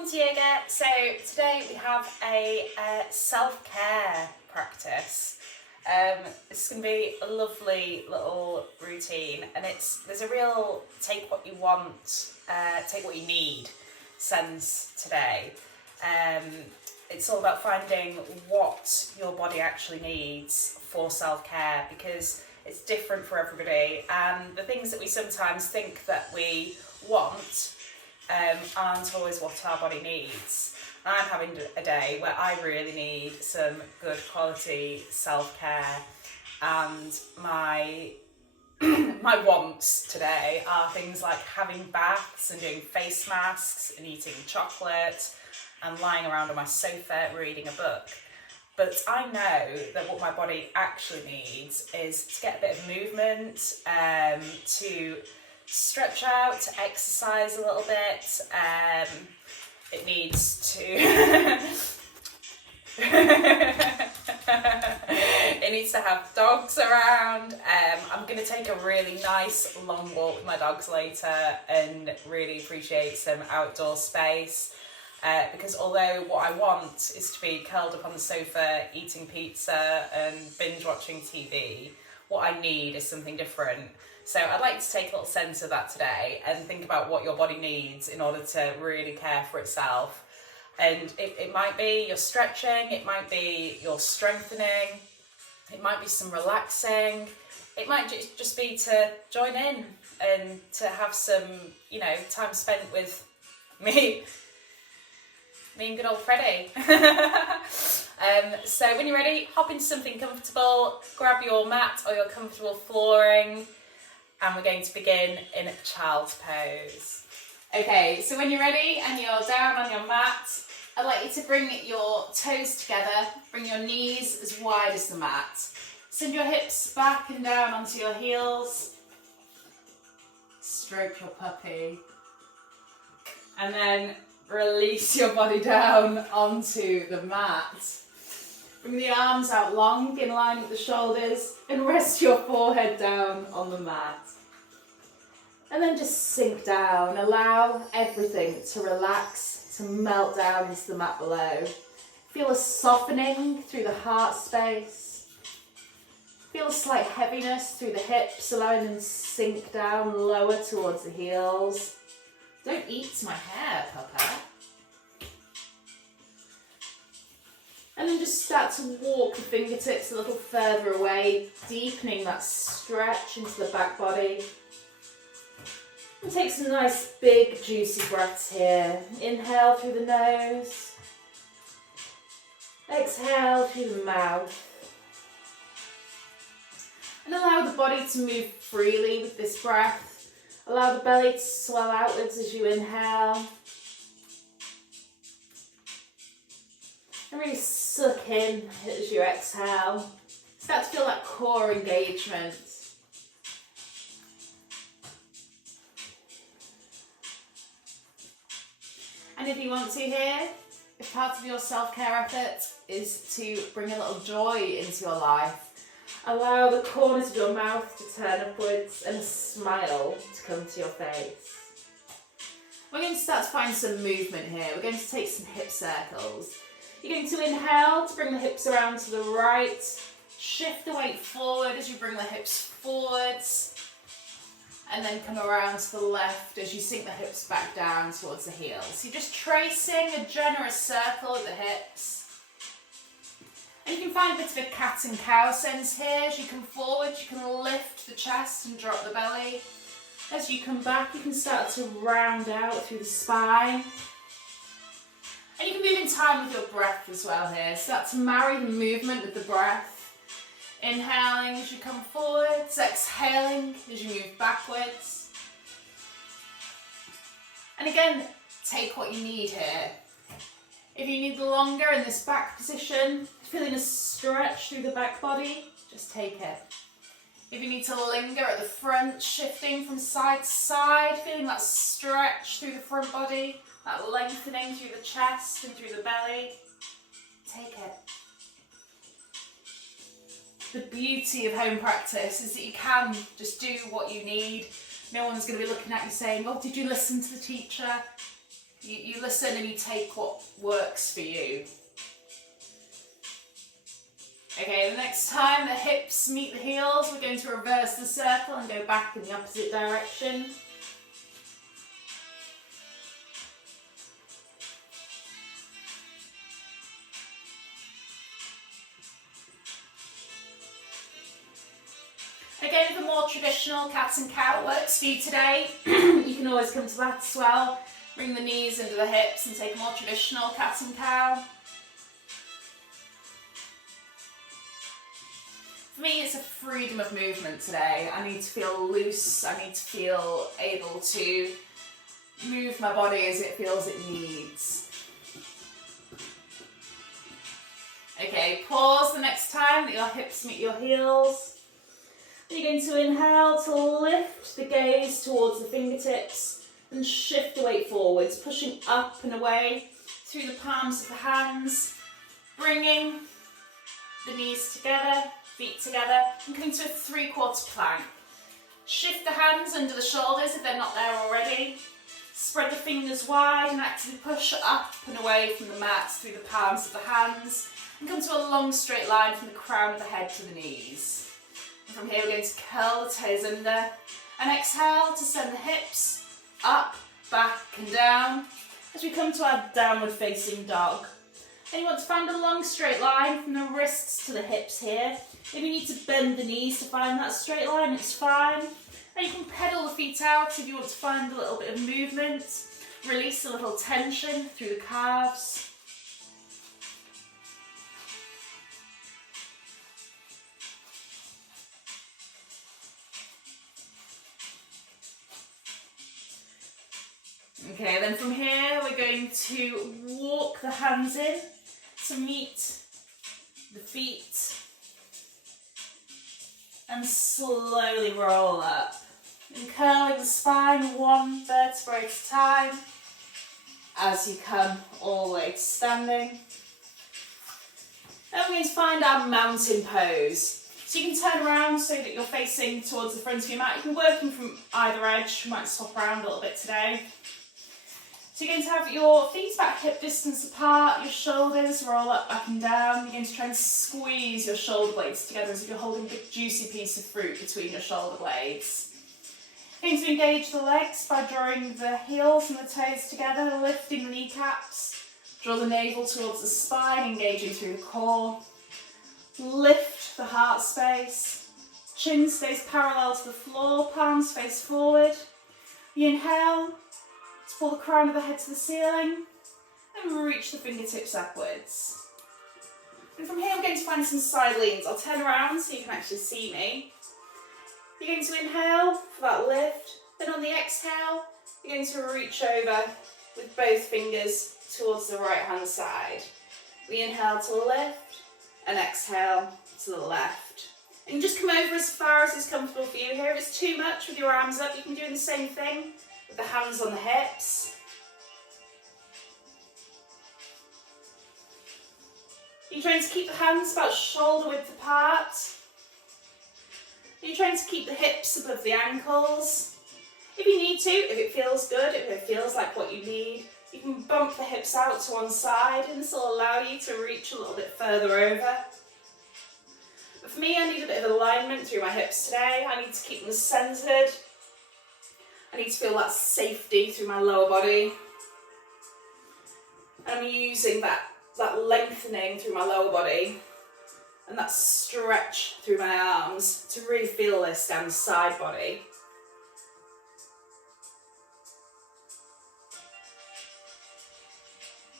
welcome to yoga. So today we have a self-care practice. It's going to be a lovely little routine, and there's a real take what you want, take what you need sense today. It's all about finding what your body actually needs for self-care, because it's different for everybody, and the things that we sometimes think that we want aren't always what our body needs. I'm having a day where I really need some good quality self-care, and my my wants today are things like having baths and doing face masks and eating chocolate and lying around on my sofa reading a book. But I know that what my body actually needs is to get a bit of movement, to stretch out, to exercise a little bit. It needs to it needs to have dogs around. I'm going to take a really nice long walk with my dogs later and really appreciate some outdoor space. Because although what I want is to be curled up on the sofa eating pizza and binge watching TV, what I need is something different. So I'd like to take a little sense of that today and think about what your body needs in order to really care for itself. And it might be you're stretching, it might be you're strengthening, it might be some relaxing, it might just be to join in and to have some, time spent with me and good old Freddie. So when you're ready, hop into something comfortable, grab your mat or your comfortable flooring, and we're going to begin in child's pose. Okay, so when you're ready and you're down on your mat, I'd like you to bring your toes together, bring your knees as wide as the mat. Send your hips back and down onto your heels. Stroke your puppy. And then release your body down onto the mat. Bring the arms out long in line with the shoulders and rest your forehead down on the mat. And then just sink down. Allow everything to relax, to melt down into the mat below. Feel a softening through the heart space. Feel a slight heaviness through the hips, allowing them to sink down lower towards the heels. Don't eat my hair, Papa. And then just start to walk the fingertips a little further away, deepening that stretch into the back body. And take some nice big juicy breaths here. Inhale through the nose. Exhale through the mouth. And allow the body to move freely with this breath. Allow the belly to swell outwards as you inhale. And really suck in as you exhale. Start to feel that core engagement. And if you want to here, if part of your self-care effort is to bring a little joy into your life, allow the corners of your mouth to turn upwards and a smile to come to your face. We're going to start to find some movement here. We're going to take some hip circles. You're going to inhale to bring the hips around to the right. Shift the weight forward as you bring the hips forwards. And then come around to the left as you sink the hips back down towards the heels. So you're just tracing a generous circle of the hips. And you can find a bit of a cat and cow sense here. As you come forward, you can lift the chest and drop the belly. As you come back, you can start to round out through the spine. And you can move in time with your breath as well here. Start to marry the movement with the breath. Inhaling as you come forwards, exhaling as you move backwards. And again, take what you need here. If you need longer in this back position, feeling a stretch through the back body, just take it. If you need to linger at the front, shifting from side to side, feeling that stretch through the front body, that lengthening through the chest and through the belly, take it. The beauty of home practice is that you can just do what you need. No one's going to be looking at you saying, oh, did you listen to the teacher? You listen and you take what works for you. Okay, the next time the hips meet the heels, we're going to reverse the circle and go back in the opposite direction. Again, if a more traditional cat and cow works for you today, you can always come to that as well. Bring the knees under the hips and take a more traditional cat and cow. For me, it's a freedom of movement today. I need to feel loose. I need to feel able to move my body as it feels it needs. Okay, pause the next time that your hips meet your heels. You're going to inhale to lift the gaze towards the fingertips and shift the weight forwards, pushing up and away through the palms of the hands, bringing the knees together, feet together, and coming to a 3/4 plank. Shift the hands under the shoulders if they're not there already. Spread the fingers wide and actively push up and away from the mat through the palms of the hands, and come to a long straight line from the crown of the head to the knees. And from here we're going to curl the toes under, and exhale to send the hips up, back and down as we come to our downward facing dog. And you want to find a long straight line from the wrists to the hips here. If you need to bend the knees to find that straight line, it's fine. And you can pedal the feet out if you want to find a little bit of movement. Release a little tension through the calves. Okay, then from here we're going to walk the hands in to meet the feet and slowly roll up. And curling the spine one vertebrae at a time as you come all the way to standing. Then we're going to find our mountain pose. So you can turn around so that you're facing towards the front of your mat. You can be working from either edge. You might swap around a little bit today. So you're going to have your feet back hip distance apart, your shoulders roll up, back and down. You're going to try and squeeze your shoulder blades together as if you're holding a big juicy piece of fruit between your shoulder blades. You're going to engage the legs by drawing the heels and the toes together, lifting the kneecaps. Draw the navel towards the spine, engaging through the core. Lift the heart space. Chin stays parallel to the floor, palms face forward. You inhale. Pull the crown of the head to the ceiling and reach the fingertips upwards. And from here we're going to find some side leans. I'll turn around so you can actually see me. You're going to inhale for that lift. Then on the exhale, you're going to reach over with both fingers towards the right hand side. We inhale to lift and exhale to the left. And you just come over as far as is comfortable for you here. If it's too much with your arms up, you can do the same thing. With the hands on the hips. You're trying to keep the hands about shoulder width apart. You're trying to keep the hips above the ankles. If you need to, if it feels good, if it feels like what you need, you can bump the hips out to one side and this will allow you to reach a little bit further over. But for me, I need a bit of alignment through my hips today. I need to keep them centered. I need to feel that safety through my lower body. And I'm using that lengthening through my lower body and that stretch through my arms to really feel this down the side body.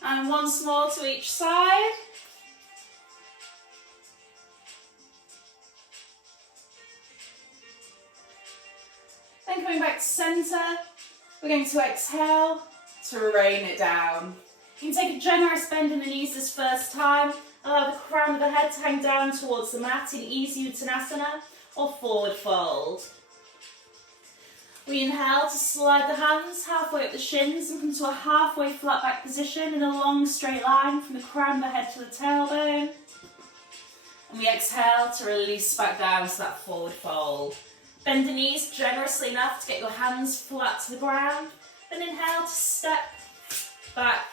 And once more to each side. Then coming back to centre, we're going to exhale to rain it down. You can take a generous bend in the knees this first time. Allow the crown of the head to hang down towards the mat in easy Uttanasana or forward fold. We inhale to slide the hands halfway up the shins and come to a halfway flat back position in a long straight line from the crown of the head to the tailbone. And we exhale to release back down to that forward fold. Bend the knees generously enough to get your hands flat to the ground. Then inhale to step back,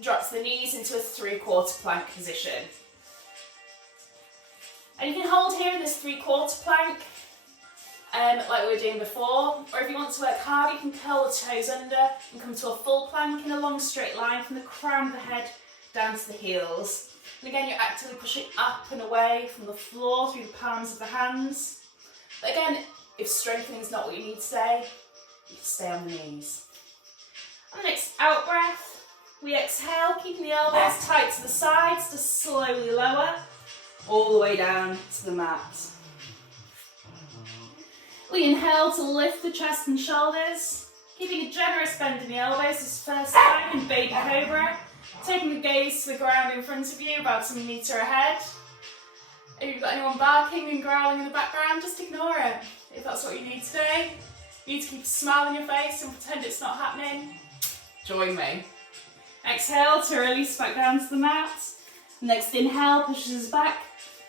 drop to the knees into a 3/4 plank position. And you can hold here in this 3/4 plank, like we were doing before, or if you want to work hard, you can curl the toes under and come to a full plank in a long straight line from the crown of the head down to the heels. And again, you're actively pushing up and away from the floor through the palms of the hands. But again, if strengthening is not what you need today, you can stay on the knees. On the next out breath, we exhale, keeping the elbows tight to the sides to slowly lower all the way down to the mat. We inhale to lift the chest and shoulders, keeping a generous bend in the elbows this first time in Baby Cobra, taking the gaze to the ground in front of you, about a metre ahead. If you've got anyone barking and growling in the background, just ignore it. If that's what you need today, you need to keep a smile on your face and pretend it's not happening. Join me. Exhale to release back down to the mat. Next inhale pushes us back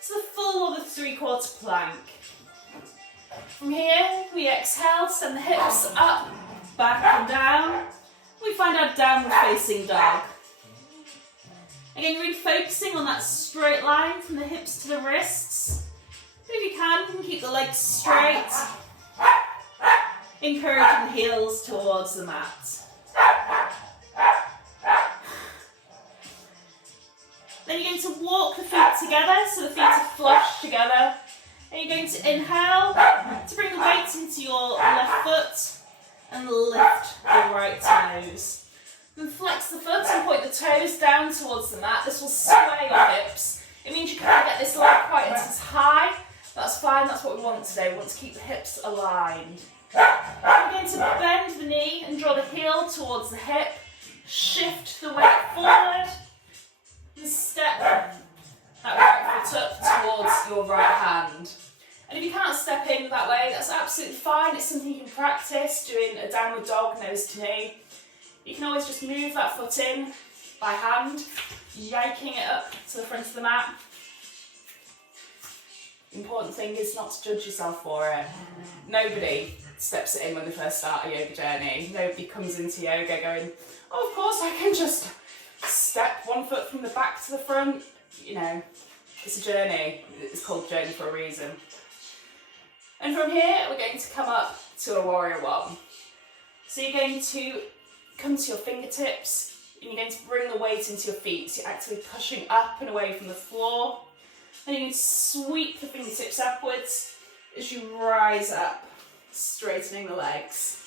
to the full of the 3/4 plank. From here, we exhale to send the hips up, back and down. We find our downward facing dog. Again, really focusing on that straight line from the hips to the wrists. But if you can keep the legs straight, encouraging the heels towards the mat. Then you're going to walk the feet together, so the feet are flush together. And you're going to inhale to bring the weight into your left foot and lift the right toes. Then flex the foot and point the toes down towards the mat. This will sway your hips. It means you can't get this leg quite as high. That's fine, that's what we want today. We want to keep the hips aligned. We're going to bend the knee and draw the heel towards the hip. Shift the weight forward. And step that right foot up towards your right hand. And if you can't step in that way, that's absolutely fine. It's something you can practice, doing a downward dog, nose to knee. You can always just move that foot in by hand, yanking it up to the front of the mat. The important thing is not to judge yourself for it. Nobody steps it in when they first start a yoga journey. Nobody comes into yoga going, oh, of course I can just step one foot from the back to the front. You know, it's a journey. It's called journey for a reason. And from here, we're going to come up to a warrior one. So you're going to come to your fingertips, and you're going to bring the weight into your feet. So you're actively pushing up and away from the floor. And you're going to sweep the fingertips upwards as you rise up, straightening the legs.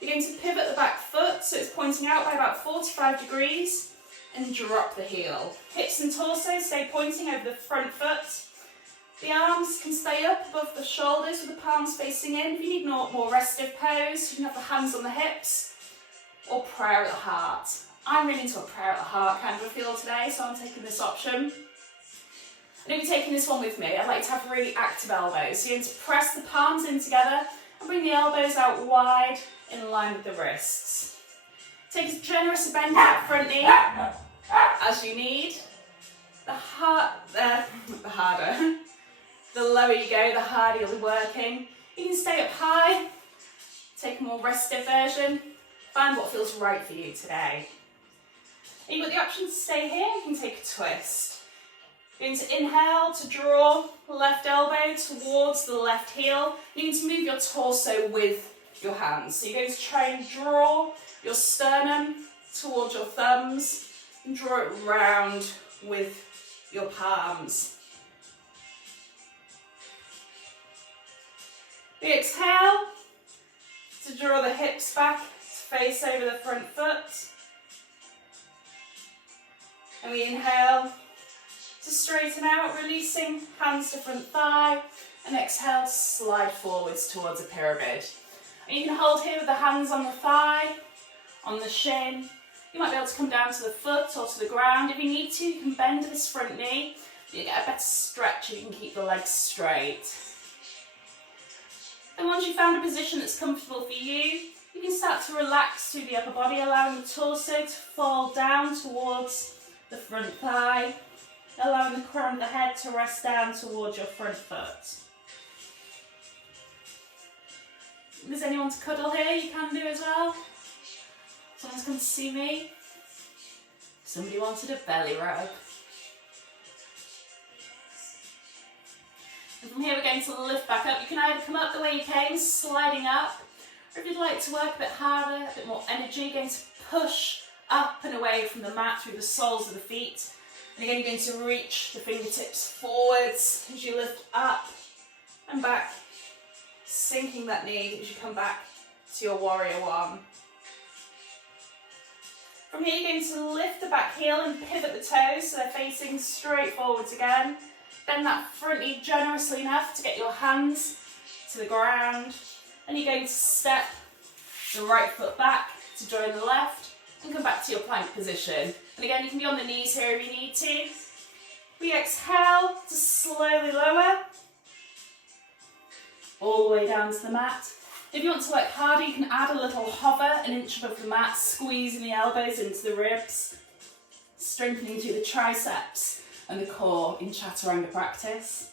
You're going to pivot the back foot, so it's pointing out by about 45 degrees, and drop the heel. Hips and torso stay pointing over the front foot. The arms can stay up above the shoulders with the palms facing in. If you need more restive pose, you can have the hands on the hips, or prayer at the heart. I'm really into a prayer at the heart kind of a feel today, so I'm taking this option. And if you're taking this one with me, I'd like to have really active elbows. So you're going to press the palms in together and bring the elbows out wide in line with the wrists. Take as generous a bend in that front knee as you need. The harder. The lower you go, the harder you'll be working. You can stay up high, take a more restive version, find what feels right for you today. And you've got the option to stay here, you can take a twist. You're going to inhale to draw the left elbow towards the left heel. You're going to move your torso with your hands. So you're going to try and draw your sternum towards your thumbs and draw it round with your palms. We exhale to draw the hips back to face over the front foot. And we inhale to straighten out, releasing hands to front thigh, and exhale to slide forwards towards a pyramid. And you can hold here with the hands on the thigh, on the shin. You might be able to come down to the foot or to the ground. If you need to, you can bend this front knee. You get a better stretch and you can keep the legs straight. And once you've found a position that's comfortable for you, you can start to relax through the upper body, allowing the torso to fall down towards the front thigh, allowing the crown of the head to rest down towards your front foot. If there's anyone to cuddle here, you can do as well. Someone's come to see me. Somebody wanted a belly rub. And from here we're going to lift back up. You can either come up the way you came, sliding up, or if you'd like to work a bit harder, a bit more energy, you're going to push up and away from the mat through the soles of the feet. And again, you're going to reach the fingertips forwards as you lift up and back, sinking that knee as you come back to your warrior one. From here, you're going to lift the back heel and pivot the toes so they're facing straight forwards again. Bend that front knee generously enough to get your hands to the ground. And you're going to step the right foot back to join the left and come back to your plank position. And again, you can be on the knees here if you need to. We exhale to slowly lower all the way down to the mat. If you want to work harder, you can add a little hover, an inch above the mat, squeezing the elbows into the ribs, strengthening through the triceps and the core in chaturanga practice.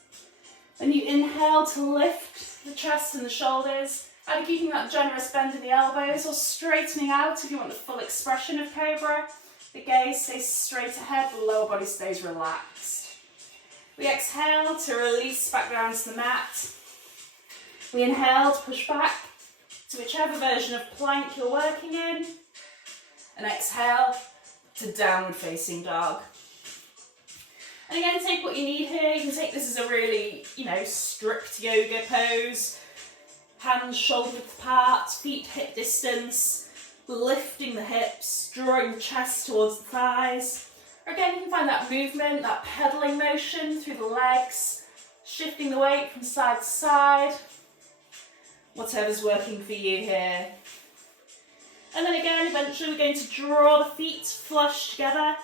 Then you inhale to lift the chest and the shoulders, either keeping that generous bend in the elbows or straightening out if you want the full expression of Cobra. The gaze stays straight ahead, the lower body stays relaxed. We exhale to release back down to the mat. We inhale to push back to whichever version of plank you're working in. And exhale to downward facing dog. And again, take what you need here. You can take this as a really, strict yoga pose. Hands shoulder width apart, feet hip distance, lifting the hips, drawing the chest towards the thighs. Or again, you can find that movement, that pedaling motion through the legs, shifting the weight from side to side. Whatever's working for you here. And then again, eventually we're going to draw the feet flush together.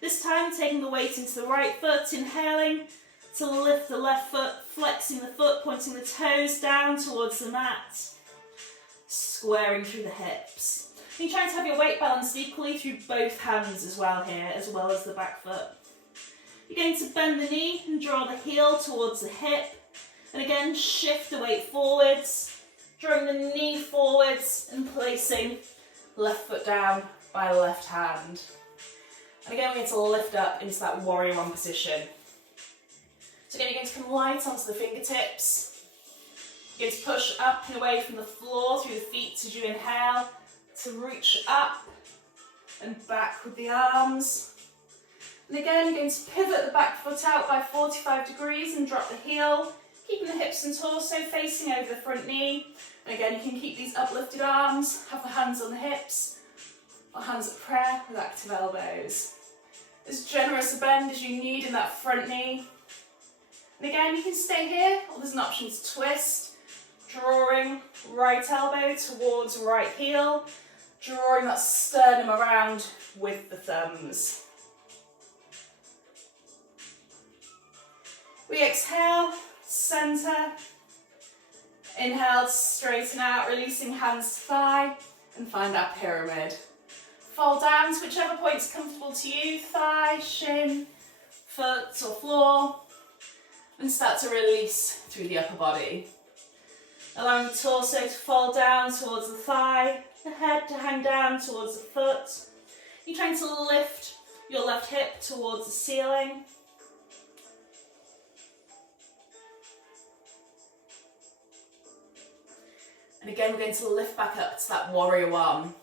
This time taking the weight into the right foot, inhaling to lift the left foot, flexing the foot, pointing the toes down towards the mat, squaring through the hips. And you're trying to have your weight balanced equally through both hands as well here, as well as the back foot. You're going to bend the knee and draw the heel towards the hip. And again, shift the weight forwards, drawing the knee forwards and placing left foot down by left hand. And again, we're going to lift up into that warrior one position. So again, you're going to come light onto the fingertips. You're going to push up and away from the floor through the feet as you inhale to reach up and back with the arms. And again, you're going to pivot the back foot out by 45 degrees and drop the heel, keeping the hips and torso facing over the front knee. And again, you can keep these uplifted arms, have the hands on the hips, or hands at prayer with active elbows. As generous a bend as you need in that front knee. And again, you can stay here, or there's an option to twist, drawing right elbow towards right heel, drawing that sternum around with the thumbs. We exhale, center. Inhale, straighten out, releasing hands to thigh, and find that pyramid. Fold down to whichever point's comfortable to you, thigh, shin, foot or floor, and start to release through the upper body. Allowing the torso to fold down towards the thigh, the head to hang down towards the foot. You're trying to lift your left hip towards the ceiling. And again, we're going to lift back up to that warrior one.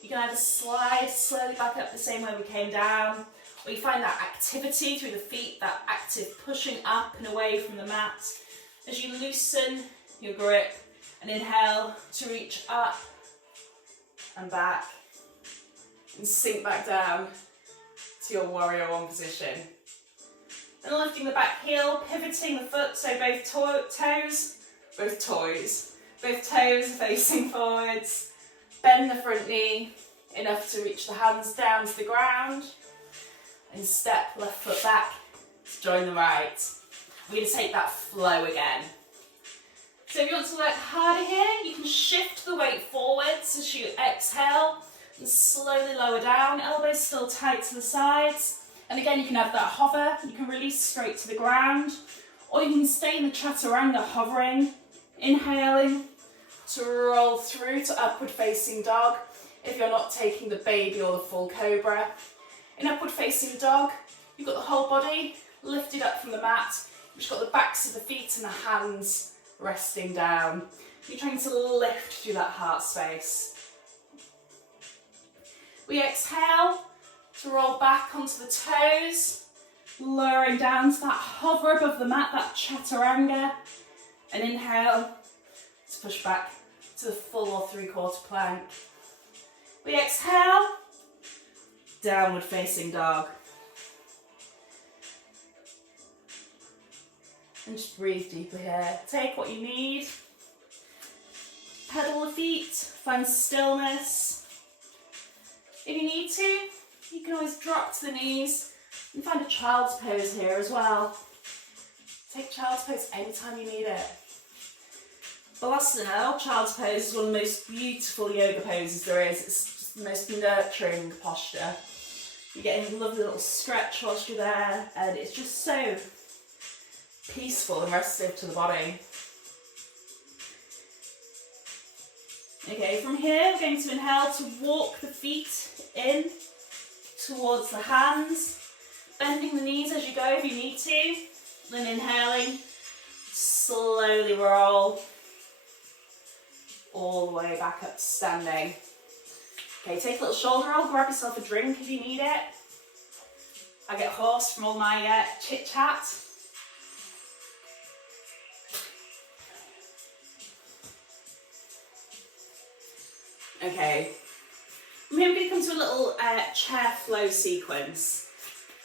You can either slide slowly back up the same way we came down, or you find that activity through the feet, that active pushing up and away from the mat as you loosen your grip and inhale to reach up and back and sink back down to your warrior one position. Then lifting the back heel, pivoting the foot so both toes are facing forwards. Bend the front knee enough to reach the hands down to the ground. And step left foot back to join the right. We're going to take that flow again. So if you want to work harder here, you can shift the weight forwards as you exhale and slowly lower down. Elbows still tight to the sides. And again, you can have that hover. You can release straight to the ground. Or you can stay in the chaturanga hovering, inhaling to roll through to upward facing dog. if you're not taking the baby or the full cobra. In upward facing dog, you've got the whole body lifted up from the mat. You've got the backs of the feet and the hands resting down. You're trying to lift through that heart space. We exhale to roll back onto the toes, lowering down to that hover above the mat, that chaturanga. And inhale to push back to the full or three-quarter plank. We exhale, downward facing dog. And just breathe deeply here. Take what you need. Pedal the feet, find stillness. If you need to, you can always drop to the knees and find a child's pose here as well. Take child's pose anytime you need it. Balasana, child's pose, is one of the most beautiful yoga poses there is. It's just the most nurturing posture. You're getting a lovely little stretch whilst you're there, and it's just so peaceful and restive to the body. Okay, from here we're going to inhale to walk the feet in towards the hands, bending the knees as you go if you need to, then inhaling, slowly roll all the way back up to standing. Okay, take a little shoulder roll, grab yourself a drink if you need it. I get hoarse from all my chit chat. Okay, I'm going to come to a little chair flow sequence.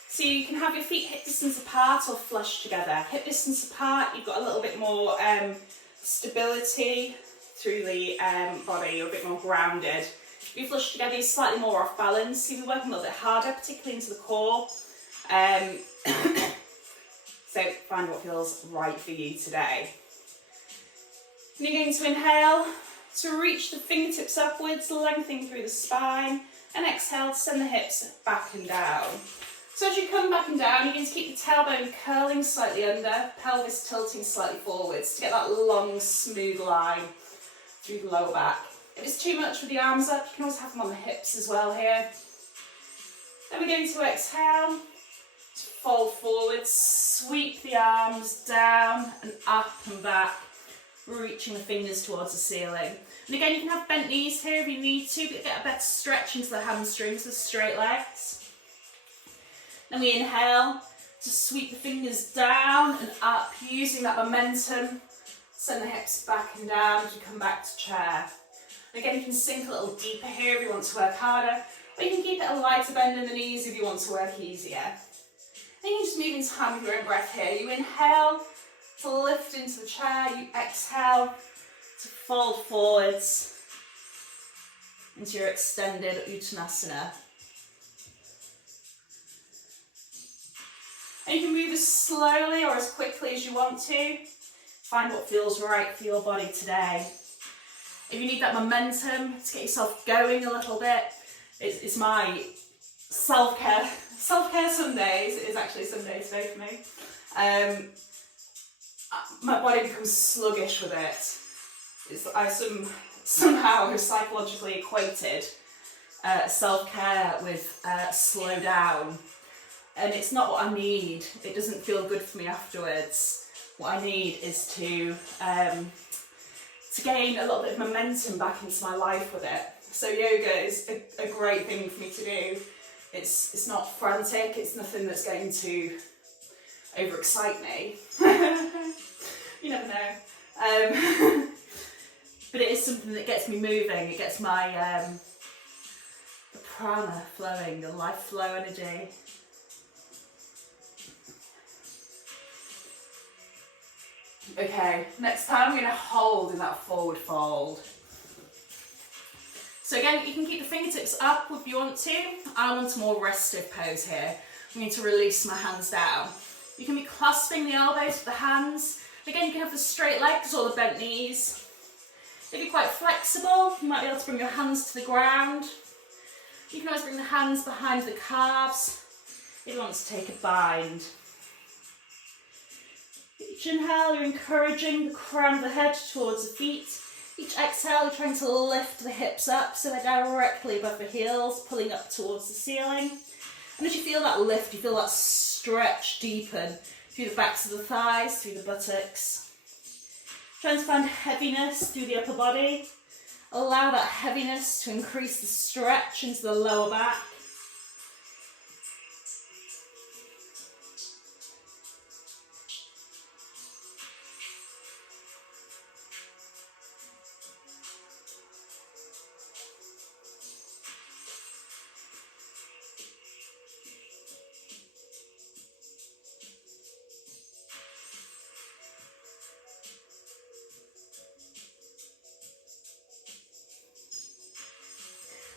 So you can have your feet hip distance apart or flush together. Hip distance apart, you've got a little bit more stability through the body, you're a bit more grounded. If you flush together, you're slightly more off balance. You'll be working a little bit harder, particularly into the core. So find what feels right for you today. And you're going to inhale to reach the fingertips upwards, lengthening through the spine, and exhale to send the hips back and down. So as you come back and down, you're going to keep the tailbone curling slightly under, pelvis tilting slightly forwards to get that long, smooth line through the lower back. If it's too much with the arms up, you can also have them on the hips as well here. Then we're going to exhale, to fold forward, sweep the arms down and up and back, reaching the fingers towards the ceiling. And again, you can have bent knees here if you need to, but get a better stretch into the hamstrings with straight legs. Then we inhale to sweep the fingers down and up, using that momentum. Send the hips back and down as you come back to chair. And again, you can sink a little deeper here if you want to work harder, or you can keep it a lighter bend in the knees if you want to work easier. Then you just move in time with your own breath here. You inhale to lift into the chair, you exhale to fold forwards into your extended Uttanasana. And you can move as slowly or as quickly as you want to. Find what feels right for your body today. If you need that momentum to get yourself going a little bit, it's my self-care Sundays. It is actually Sunday today for me. My body becomes sluggish with it. I somehow have psychologically equated self-care with slow down. And it's not what I need. It doesn't feel good for me afterwards. What I need is to gain a little bit of momentum back into my life with it. So yoga is a great thing for me to do. It's not frantic, it's nothing that's going to overexcite me. You never know. But it is something that gets me moving, it gets my the prana flowing, the life flow energy. Okay, next time we're going to hold in that forward fold. So again, you can keep the fingertips up if you want to. I want a more restive pose here. I'm going to release my hands down. You can be clasping the elbows with the hands. Again, you can have the straight legs or the bent knees. If you're quite flexible, you might be able to bring your hands to the ground. You can always bring the hands behind the calves if you want to take a bind. Each inhale, you're encouraging the crown of the head towards the feet. Each exhale, you're trying to lift the hips up so they're directly above the heels, pulling up towards the ceiling. And as you feel that lift, you feel that stretch deepen through the backs of the thighs, through the buttocks. Trying to find heaviness through the upper body. Allow that heaviness to increase the stretch into the lower back.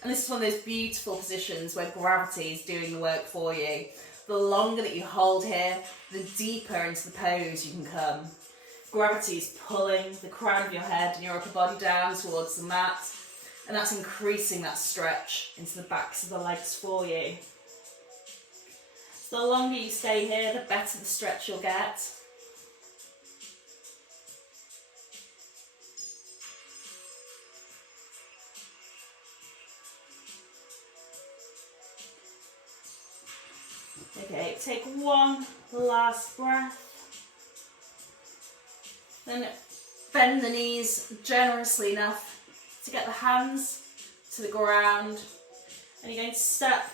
And this is one of those beautiful positions where gravity is doing the work for you. The longer that you hold here, the deeper into the pose you can come. Gravity is pulling the crown of your head and your upper body down towards the mat, and that's increasing that stretch into the backs of the legs for you. So the longer you stay here, the better the stretch you'll get. Okay, take one last breath. Then bend the knees generously enough to get the hands to the ground. And you're going to step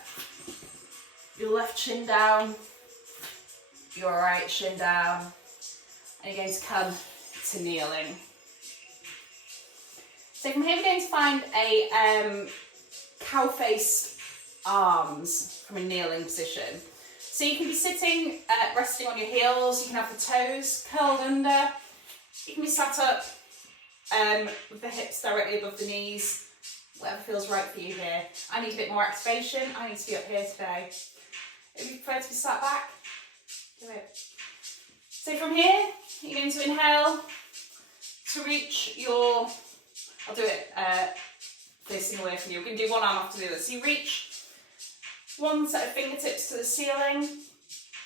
your left shin down, your right shin down, and you're going to come to kneeling. So from here we're going to find a cow-faced arms from a kneeling position. So you can be sitting, resting on your heels, you can have the toes curled under, you can be sat up with the hips directly above the knees, whatever feels right for you here. I need a bit more activation, I need to be up here today. If you prefer to be sat back, do it. So from here, you're going to inhale to reach your, I'll do it facing away from you, we're going to do one arm after the other. So you reach one set of fingertips to the ceiling,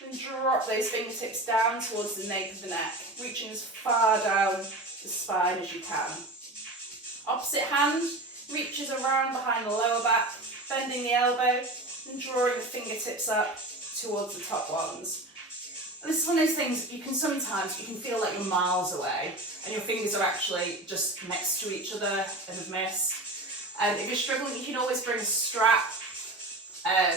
and drop those fingertips down towards the nape of the neck, reaching as far down the spine as you can. Opposite hand reaches around behind the lower back, bending the elbow and drawing the fingertips up towards the top ones. And this is one of those things you can feel like you're miles away and your fingers are actually just next to each other and have missed. And if you're struggling, you can always bring a strap, a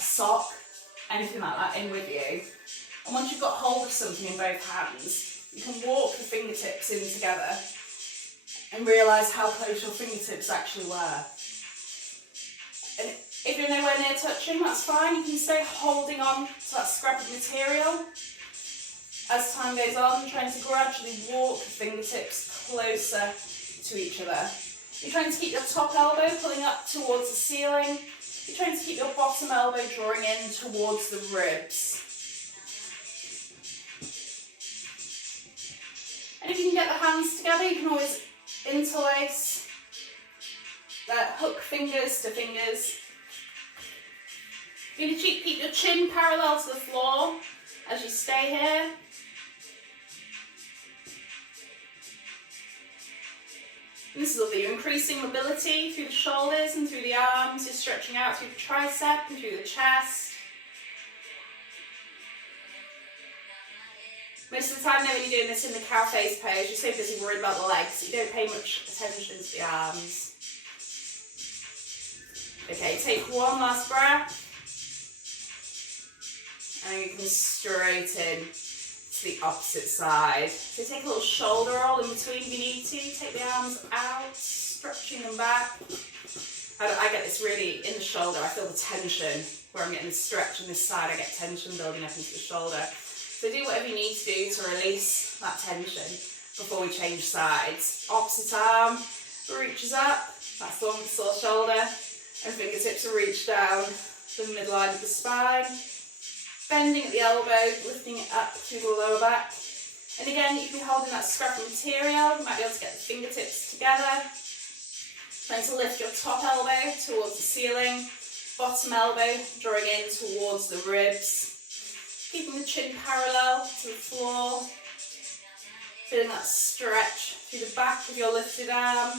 sock, anything like that in with you. And once you've got hold of something in both hands, you can walk the fingertips in together and realise how close your fingertips actually were. And if you're nowhere near touching, that's fine. You can stay holding on to that scrap of material. As time goes on, trying to gradually walk the fingertips closer to each other. You're trying to keep your top elbow pulling up towards the ceiling. You're trying to keep your bottom elbow drawing in towards the ribs. And if you can get the hands together, you can always interlace hook fingers to fingers. You're going to keep your chin parallel to the floor as you stay here. And this is lovely. You're increasing mobility through the shoulders and through the arms. You're stretching out through the tricep and through the chest. Most of the time though, when you're doing this in the cow face pose, you're so busy worried about the legs that you don't pay much attention to the arms. Okay, take one last breath. And you can straighten to the opposite side. So take a little shoulder roll in between if you need to. Take the arms out, stretching them back. I get this really in the shoulder. I feel the tension where I'm getting the stretch on this side. I get tension building up into the shoulder. So do whatever you need to do to release that tension before we change sides. Opposite arm reaches up. That's the one with the sore shoulder. And fingertips are reached down the midline of the spine. Bending at the elbow, lifting it up through the lower back. And again, you can be holding that scrap of material. You might be able to get the fingertips together. Trying to lift your top elbow towards the ceiling. Bottom elbow drawing in towards the ribs. Keeping the chin parallel to the floor. Feeling that stretch through the back of your lifted arm,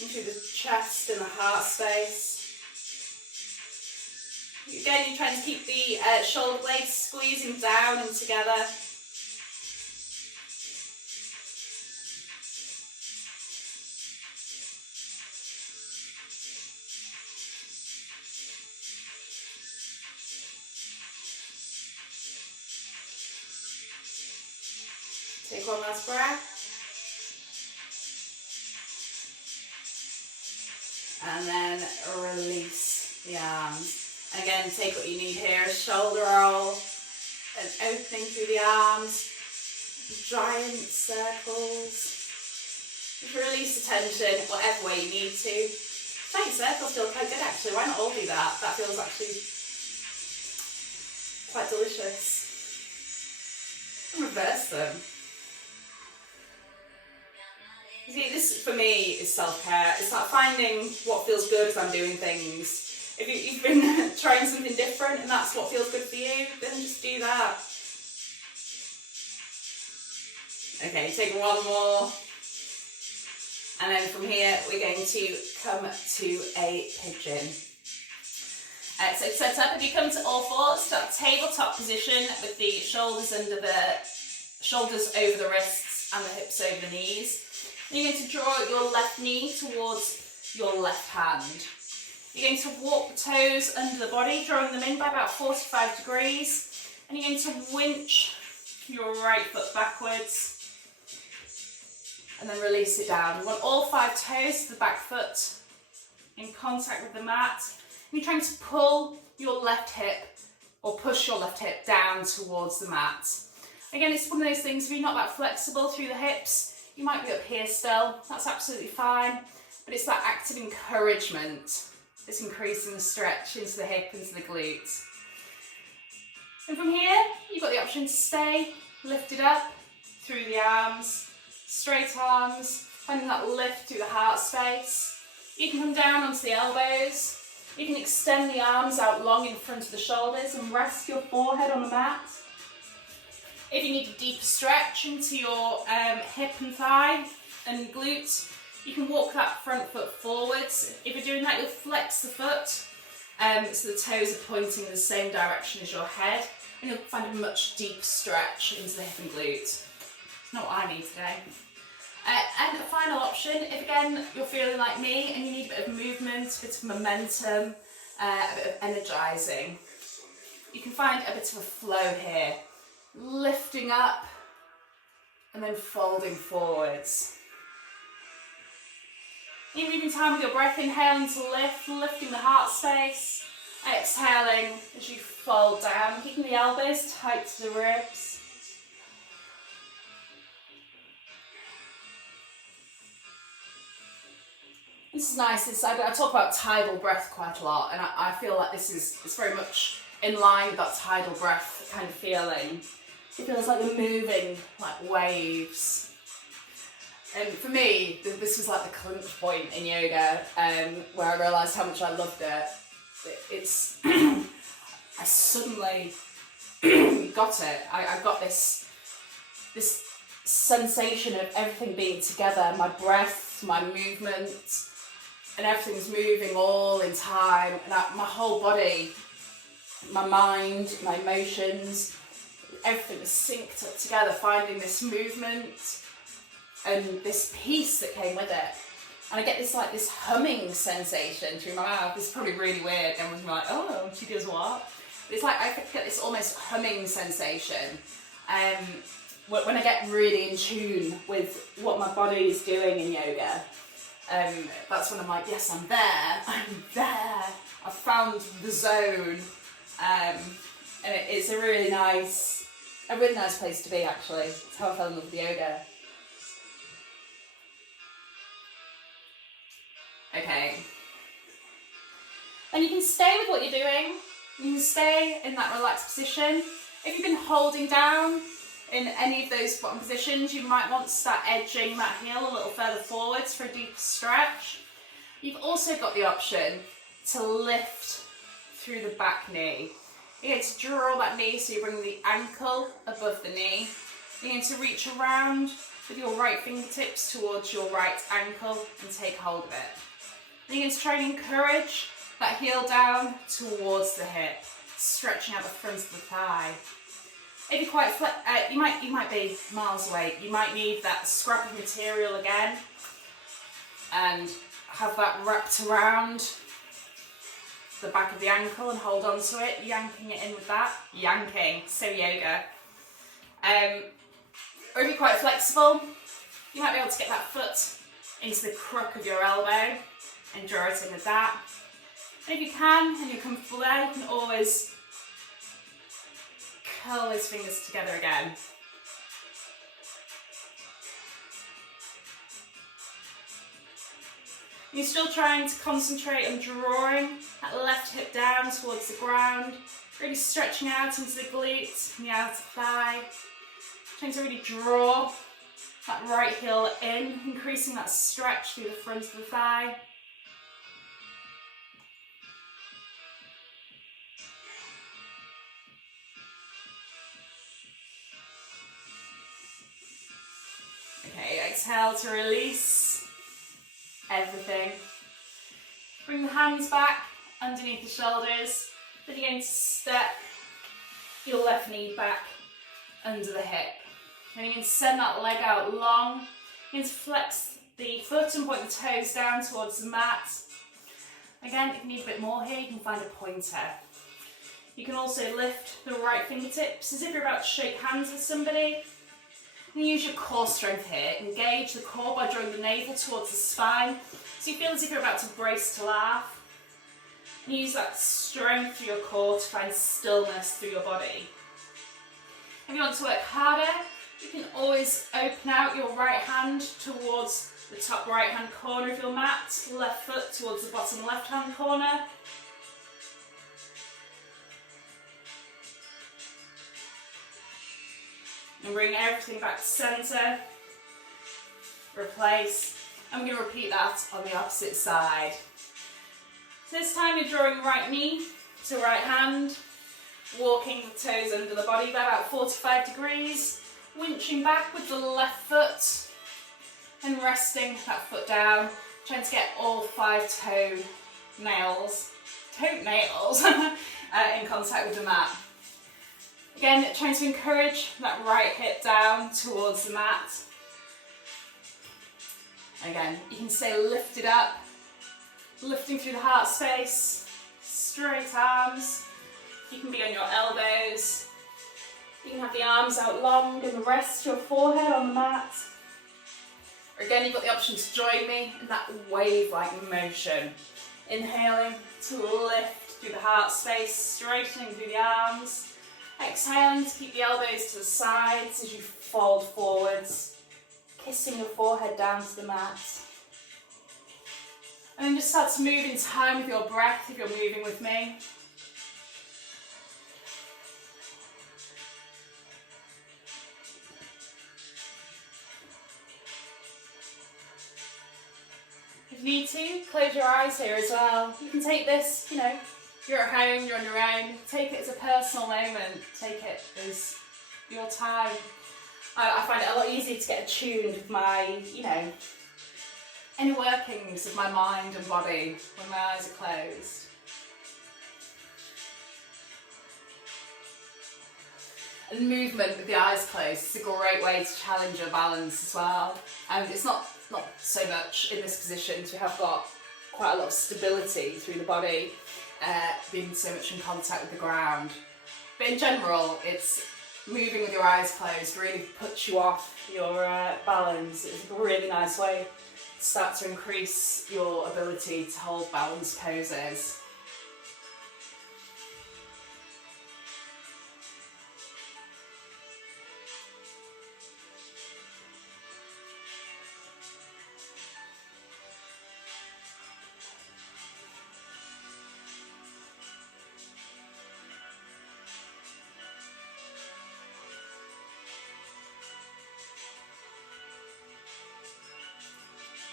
into the chest and the heart space. Again, you're trying to keep the shoulder blades squeezing down and together. Take one last breath. And then release the arms. And again, take what you need here, shoulder roll, and opening through the arms, giant circles. Just release the tension, whatever way you need to. Giant circles feel quite good actually, why not all do that? That feels actually quite delicious. And reverse them. See, this for me is self-care. It's like finding what feels good as I'm doing things. If you've been trying something different and that's what feels good for you, then just do that. Okay, take one more. And then from here, we're going to come to a pigeon. So set up, if you come to all fours, start tabletop position with the shoulders over the wrists and the hips over the knees. And you're going to draw your left knee towards your left hand. You're going to walk the toes under the body, drawing them in by about 45 degrees. And you're going to winch your right foot backwards. And then release it down. You want all 5 toes to the back foot in contact with the mat. And you're trying to pull your left hip or push your left hip down towards the mat. Again, it's one of those things, if you're not that flexible through the hips, you might be up here still, that's absolutely fine, but it's that active encouragement that's increasing the stretch into the hip, into the glutes. And from here, you've got the option to stay lifted up through the arms, straight arms, finding that lift through the heart space. You can come down onto the elbows, you can extend the arms out long in front of the shoulders and rest your forehead on the mat. If you need a deeper stretch into your hip and thigh and glutes, you can walk that front foot forwards. If you're doing that, you'll flex the foot so the toes are pointing in the same direction as your head, and you'll find a much deeper stretch into the hip and glute. It's not what I need today. And a final option, if again you're feeling like me and you need a bit of movement, a bit of momentum, a bit of energising, you can find a bit of a flow here. Lifting up and then folding forwards. You're moving time with your breath, inhaling to lift, lifting the heart space, exhaling as you fold down, keeping the elbows tight to the ribs. This is nice. I talk about tidal breath quite a lot, and I feel like it's very much in line with that tidal breath kind of feeling. It feels like you're moving like waves. And for me, this was like the clinch point in yoga, where I realised how much I loved it. It's I suddenly got it. I got this sensation of everything being together, my breath, my movement, and everything's moving all in time. And my whole body, my mind, my emotions, everything was synced up together, finding this movement and this peace that came with it. And I get this humming sensation through my mouth. This is probably really weird. Everyone's like, oh, she does what? But it's like I get this almost humming sensation. When I get really in tune with what my body is doing in yoga, that's when I'm like, yes, I'm there. I've found the zone. And it's a really nice place to be, actually. It's how I fell in love with yoga. Okay. And you can stay with what you're doing. You can stay in that relaxed position. If you've been holding down in any of those bottom positions, you might want to start edging that heel a little further forwards for a deeper stretch. You've also got the option to lift through the back knee. You're going to draw that knee so you bring the ankle above the knee. You're going to reach around with your right fingertips towards your right ankle and take hold of it. Then you're going to try and encourage that heel down towards the hip, stretching out the front of the thigh. If you're quite you might be miles away. You might need that scrap of material again and have that wrapped around the back of the ankle and hold on to it, yanking it in with that. Yanking, so yoga. Or if you're quite flexible, you might be able to get that foot into the crook of your elbow and draw it in with that. And if you can, and you're comfortable there, you can always curl those fingers together again. You're still trying to concentrate on drawing that left hip down towards the ground, really stretching out into the glutes and the outer thigh. Trying to really draw that right heel in, increasing that stretch through the front of the thigh. Okay, exhale to release everything. Bring the hands back underneath the shoulders. Then you're going to step your left knee back under the hip. And you're going to send that leg out long. You're going to flex the foot and point the toes down towards the mat. Again, if you need a bit more here, you can find a pointer. You can also lift the right fingertips as if you're about to shake hands with somebody. And use your core strength here. Engage the core by drawing the navel towards the spine. So you feel as if you're about to brace to laugh. And use that strength through your core to find stillness through your body. If you want to work harder, you can always open out your right hand towards the top right hand corner of your mat, left foot towards the bottom left hand corner. And bring everything back to centre. Replace. And we're going to repeat that on the opposite side. So this time you're drawing right knee to right hand, walking the toes under the body by about 45 degrees, winching back with the left foot and resting that foot down, trying to get all 5 toenails in contact with the mat. Again, trying to encourage that right hip down towards the mat. Again, you can stay lifted up, lifting through the heart space, straight arms. You can be on your elbows. You can have the arms out long and rest your forehead on the mat. Or again, you've got the option to join me in that wave-like motion. Inhaling to lift through the heart space, straightening through the arms. Exhaling to keep the elbows to the sides as you fold forwards, kissing your forehead down to the mat. And then just start to move in time with your breath if you're moving with me. If you need to, close your eyes here as well. You can take this, you're at home, you're on your own. Take it as a personal moment. Take it as your time. I find it a lot easier to get attuned with my, inner workings of my mind and body when my eyes are closed. And movement with the eyes closed is a great way to challenge your balance as well. It's not so much in this position, because we have got quite a lot of stability through the body, being so much in contact with the ground. But in general, it's moving with your eyes closed really puts you off your balance. It's a really nice way to start to increase your ability to hold balanced poses.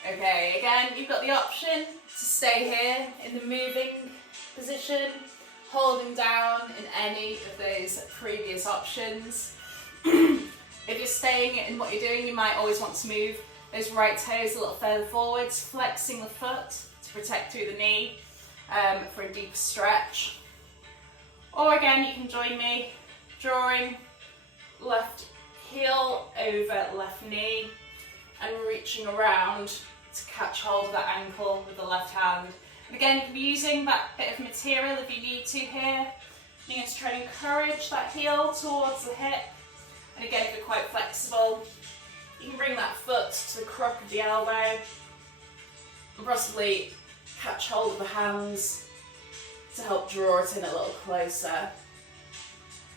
Okay, again, you've got the option to stay here in the moving position, holding down in any of those previous options. If If you're staying in what you're doing, you might always want to move those right toes a little further forwards, flexing the foot to protect through the knee for a deeper stretch. Or again, you can join me, drawing left heel over left knee and reaching around to catch hold of that ankle with the left hand. And again, you can be using that bit of material if you need to here. You're going to try and encourage that heel towards the hip. And again, if you're quite flexible, you can bring that foot to the crook of the elbow and possibly catch hold of the hands to help draw it in a little closer.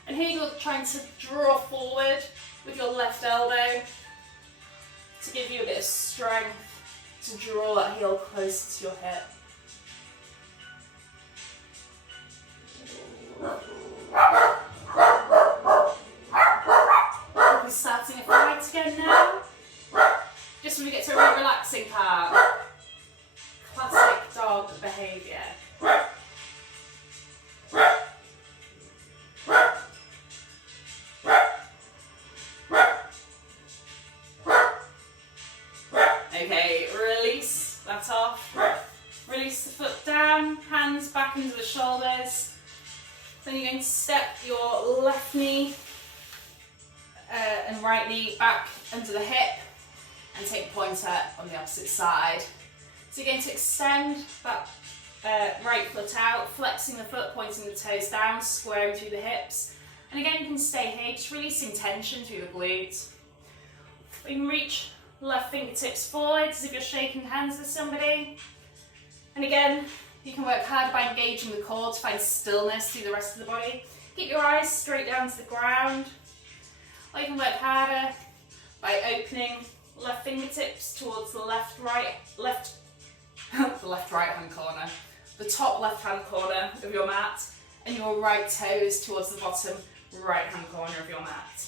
And here you're trying to draw forward with your left elbow to give you a bit of strength to draw that heel closer to your hip. We'll be starting a fight again now. Just when we get to a really relaxing part. Classic dog behaviour. Okay, release that off. Release the foot down, hands back into the shoulders. Then you're going to step your left knee and right knee back under the hip and take pointer on the opposite side. So you're going to extend that right foot out, flexing the foot, pointing the toes down, squaring through the hips. And again, you can stay here, just releasing tension through the glutes. You can reach left fingertips forward as if you're shaking hands with somebody. And again, you can work hard by engaging the core to find stillness through the rest of the body. Keep your eyes straight down to the ground. Or you can work harder by opening left fingertips towards the the left right hand corner, the top left hand corner of your mat, and your right toes towards the bottom right hand corner of your mat.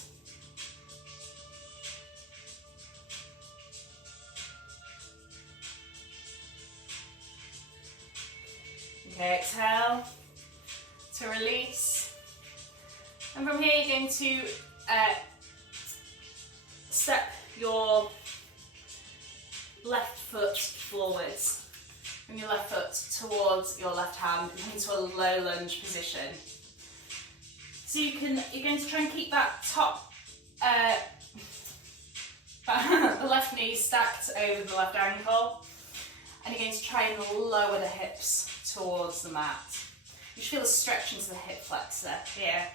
Okay, exhale to release. And from here you're going to step your left foot forwards. Bring your left foot towards your left hand and come into a low lunge position. So you're going to try and keep that top, the left knee stacked over the left ankle. And you're going to try and lower the hips towards the mat. You should feel a stretch into the hip flexor here.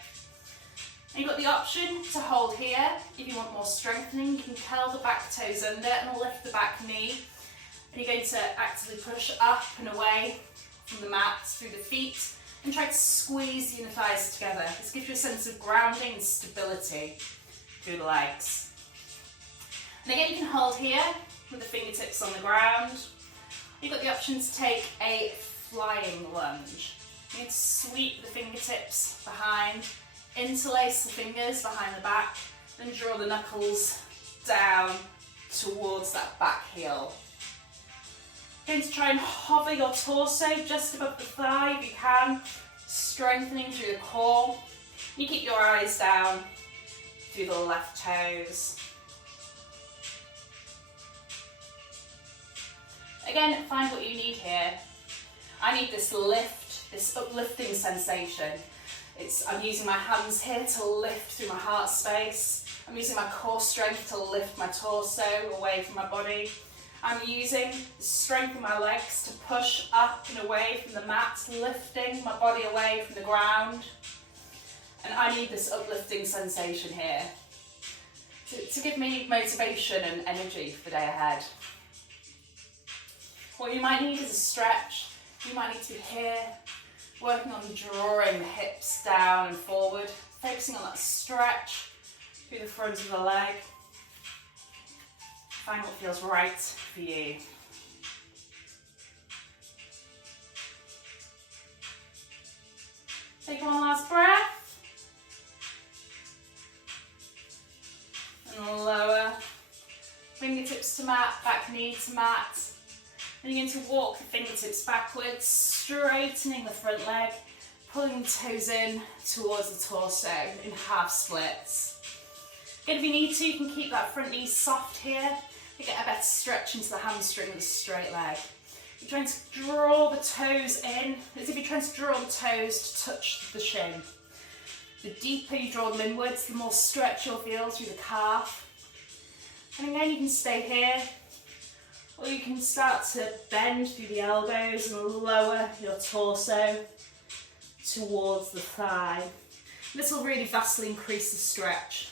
And you've got the option to hold here. If you want more strengthening, you can curl the back toes under and lift the back knee. And you're going to actively push up and away from the mat through the feet and try to squeeze the inner thighs together. This gives you a sense of grounding and stability through the legs. And again, you can hold here with the fingertips on the ground. You've got the option to take a flying lunge. You need to sweep the fingertips behind, interlace the fingers behind the back, then draw the knuckles down towards that back heel. You're going to try and hover your torso just above the thigh if you can, strengthening through the core. You keep your eyes down through the left toes. Again, find what you need here. I need this lift, this uplifting sensation. I'm using my hands here to lift through my heart space. I'm using my core strength to lift my torso away from my body. I'm using the strength in my legs to push up and away from the mat, lifting my body away from the ground. And I need this uplifting sensation here to give me motivation and energy for the day ahead. What you might need is a stretch. You might need to be here, working on drawing the hips down and forward, focusing on that stretch through the front of the leg. Find what feels right for you. Take one last breath. And lower. Fingertips to mat, back knee to mat. And you're going to walk the fingertips backwards, straightening the front leg, pulling the toes in towards the torso in half splits. Again, if you need to, you can keep that front knee soft here to get a better stretch into the hamstring with a straight leg. You're trying to draw the toes in, as if you're trying to draw the toes to touch the shin. The deeper you draw them inwards, the more stretch you'll feel through the calf. And again, you can stay here, or you can start to bend through the elbows and lower your torso towards the thigh. This will really vastly increase the stretch.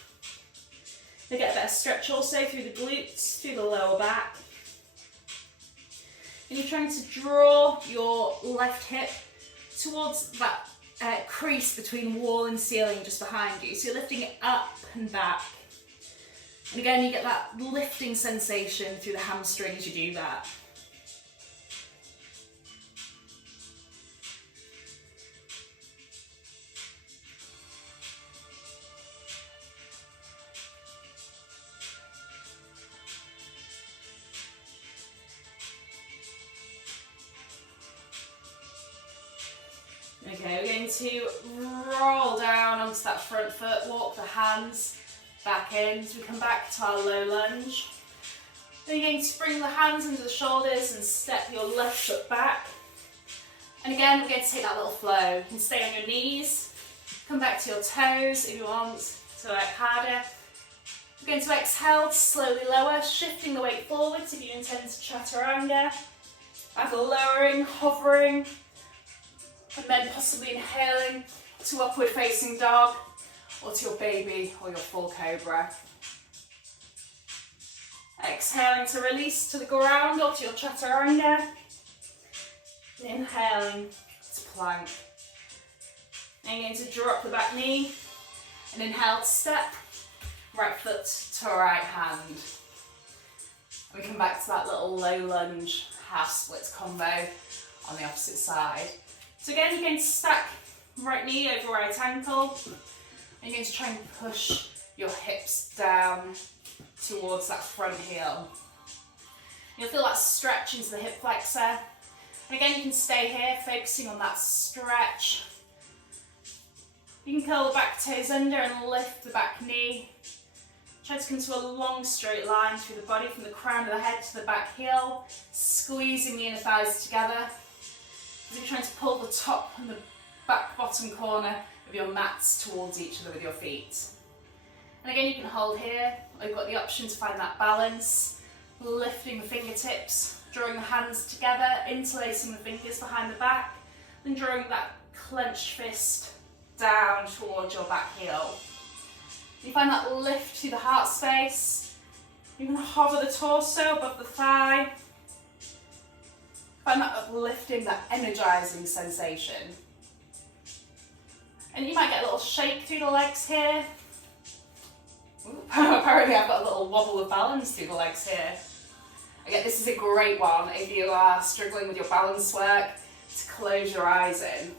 You'll get a better stretch also through the glutes, through the lower back. And you're trying to draw your left hip towards that crease between wall and ceiling just behind you. So you're lifting it up and back. And again, you get that lifting sensation through the hamstring as you do that. Okay, we're going to roll down onto that front foot, walk the hands back in as we come back to our low lunge. Then you're going to bring the hands into the shoulders and step your left foot back. And again, we're going to take that little flow. You can stay on your knees, come back to your toes if you want to work harder. We're going to exhale to slowly lower, shifting the weight forwards if you intend to chaturanga. Either lowering, hovering, and then possibly inhaling to upward facing dog, or to your baby or your full cobra. Exhaling to release to the ground or to your chaturanga. And inhaling to plank. And you're going to drop the back knee and inhale to step, right foot to right hand. And we come back to that little low lunge half splits combo on the opposite side. So again, you're going to stack right knee over right ankle. And you're going to try and push your hips down towards that front heel. You'll feel that stretch into the hip flexor. And again, you can stay here, focusing on that stretch. You can curl the back toes under and lift the back knee. Try to come to a long straight line through the body from the crown of the head to the back heel, squeezing the inner thighs together. As if you're trying to pull the top and the back bottom corner of your mats towards each other with your feet. And again, you can hold here, or you've got the option to find that balance, lifting the fingertips, drawing the hands together, interlacing the fingers behind the back, then drawing that clenched fist down towards your back heel. You find that lift through the heart space. You can hover the torso above the thigh. Find that uplifting, that energizing sensation. And you might get a little shake through the legs here. Ooh, apparently I've got a little wobble of balance through the legs here. Again, this is a great one if you are struggling with your balance work, to close your eyes in.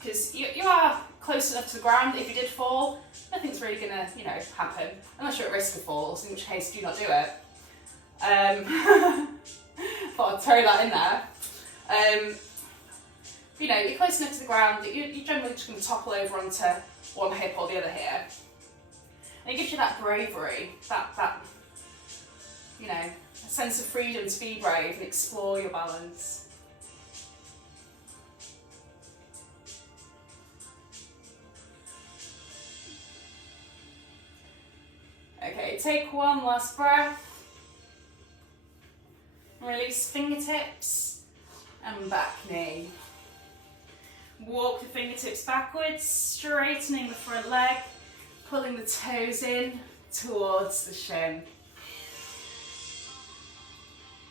Because you are close enough to the ground that if you did fall, nothing's really going to, happen. Unless you're at risk of falls, in which case do not do it. Thought I'd throw that in there. You're close enough to the ground that you're generally just going to topple over onto one hip or the other here. And it gives you that bravery, that a sense of freedom to be brave and explore your balance. Okay, take one last breath. Release fingertips and back knee. Walk the fingertips backwards, straightening the front leg, pulling the toes in towards the shin.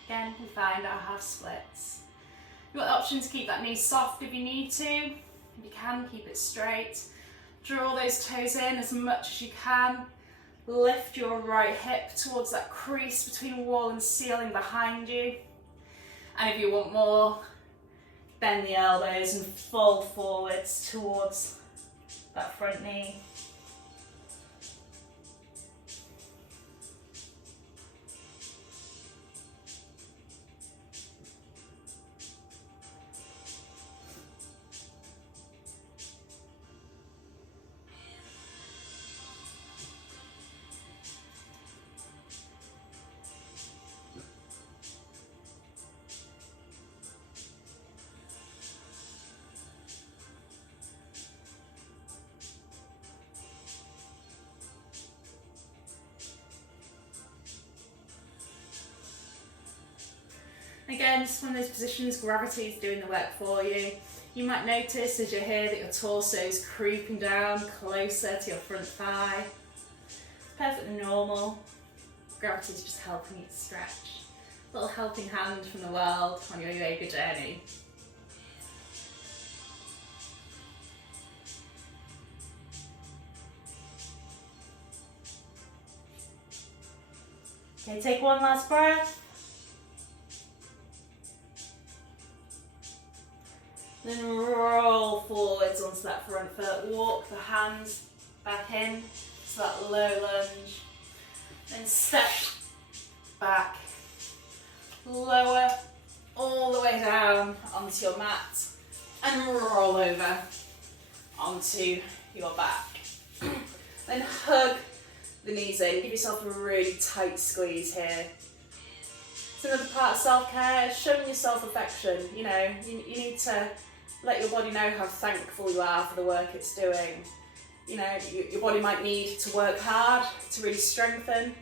Again, we find our half splits. You've got the option to keep that knee soft if you need to. If you can, keep it straight. Draw those toes in as much as you can. Lift your right hip towards that crease between wall and ceiling behind you. And if you want more, bend the elbows and fold forwards towards that front knee. again, just one of those positions, gravity is doing the work for you. You might notice as you're here that your torso is creeping down closer to your front thigh. It's perfectly normal. Gravity is just helping you to stretch. A little helping hand from the world on your yoga journey. Okay, take one last breath. Then roll forwards onto that front foot. Walk the hands back in to that low lunge. Then step back. Lower all the way down onto your mat. And roll over onto your back. Then hug the knees in. Give yourself a really tight squeeze here. It's another part of self-care, showing yourself affection. You know, you need to let your body know how thankful you are for the work it's doing. You know, your body might need to work hard to really strengthen.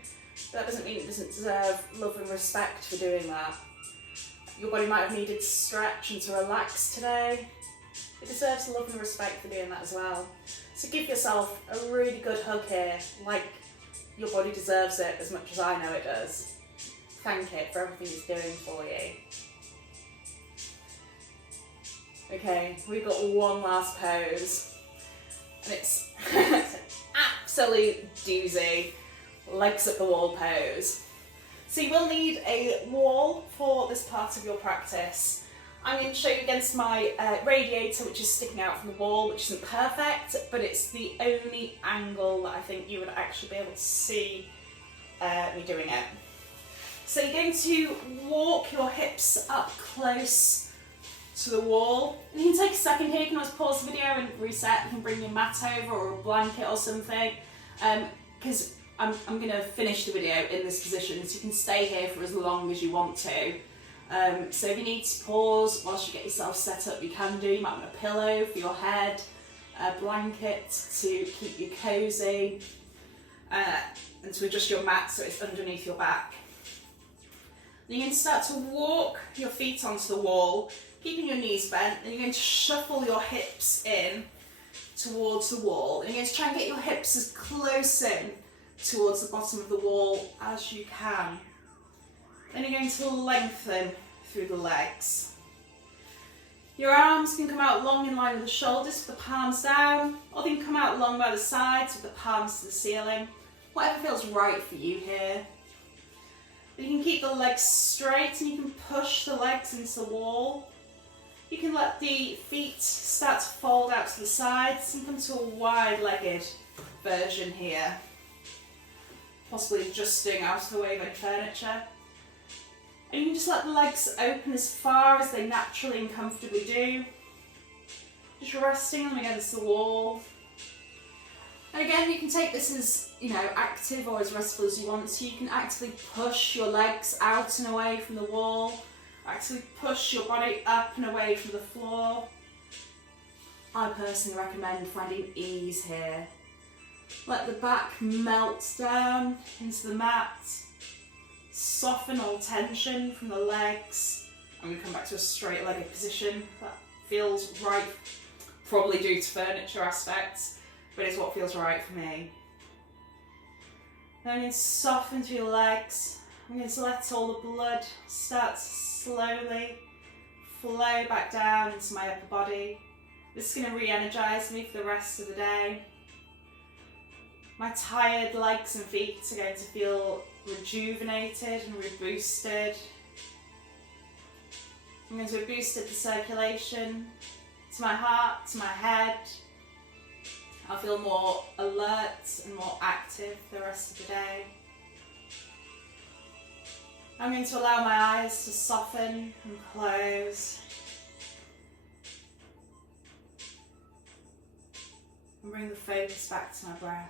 But that doesn't mean it doesn't deserve love and respect for doing that. Your body might have needed to stretch and to relax today. It deserves love and respect for doing that as well. So give yourself a really good hug here, like your body deserves it as much as I know it does. Thank it for everything it's doing for you. Okay, we've got one last pose. And it's an absolute doozy, legs up the wall pose. So you will need a wall for this part of your practice. I'm going to show you against my radiator, which is sticking out from the wall, which isn't perfect, but it's the only angle that I think you would actually be able to see me doing it. So you're going to walk your hips up close to the wall. And you can take a second here, you can always pause the video and reset. You can bring your mat over or a blanket or something, because I'm going to finish the video in this position, so you can stay here for as long as you want to. So if you need to pause whilst you get yourself set up, you can do. You might want a pillow for your head, a blanket to keep you cosy, and to adjust your mat so it's underneath your back. Then you're going to start to walk your feet onto the wall, keeping your knees bent, and you're going to shuffle your hips in towards the wall. And you're going to try and get your hips as close in towards the bottom of the wall as you can. Then you're going to lengthen through the legs. Your arms can come out long in line with the shoulders with the palms down, or they can come out long by the sides with the palms to the ceiling. Whatever feels right for you here. You can keep the legs straight and you can push the legs into the wall. You can let the feet start to fold out to the sides and come to a wide-legged version here. Possibly adjusting out of the way of any furniture. And you can just let the legs open as far as they naturally and comfortably do. Just resting them against the wall. And again, you can take this as, active or as restful as you want. So you can actively push your legs out and away from the wall. Actively push your body up and away from the floor. I personally recommend finding ease here. Let the back melt down into the mat. Soften all tension from the legs. I'm going to come back to a straight-legged position. That feels right, probably due to furniture aspects, but it's what feels right for me. Then I'm going to soften through your legs. I'm going to let all the blood start to slowly flow back down into my upper body. This is going to re-energise me for the rest of the day. My tired legs and feet are going to feel rejuvenated and reboosted. I'm going to have boosted the circulation to my heart, to my head. I'll feel more alert and more active the rest of the day. I'm going to allow my eyes to soften and close. And bring the focus back to my breath.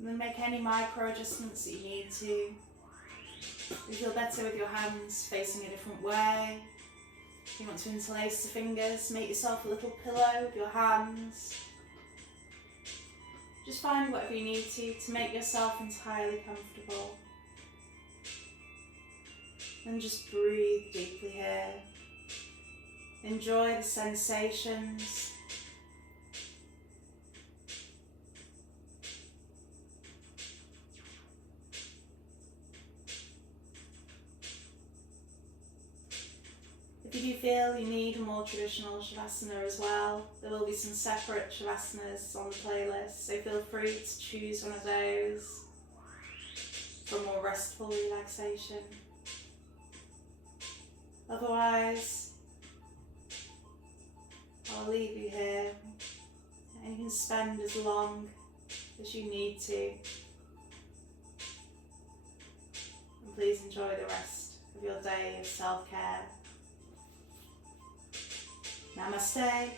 And then make any micro adjustments that you need to. You feel better with your hands facing a different way. If you want to interlace the fingers, make yourself a little pillow with your hands. Just find whatever you need to make yourself entirely comfortable. And just breathe deeply here. Enjoy the sensations. If you do feel you need a more traditional Shavasana as well, there will be some separate Shavasanas on the playlist, so feel free to choose one of those for more restful relaxation. Otherwise, I'll leave you here and you can spend as long as you need to. And please enjoy the rest of your day of self-care. Namaste.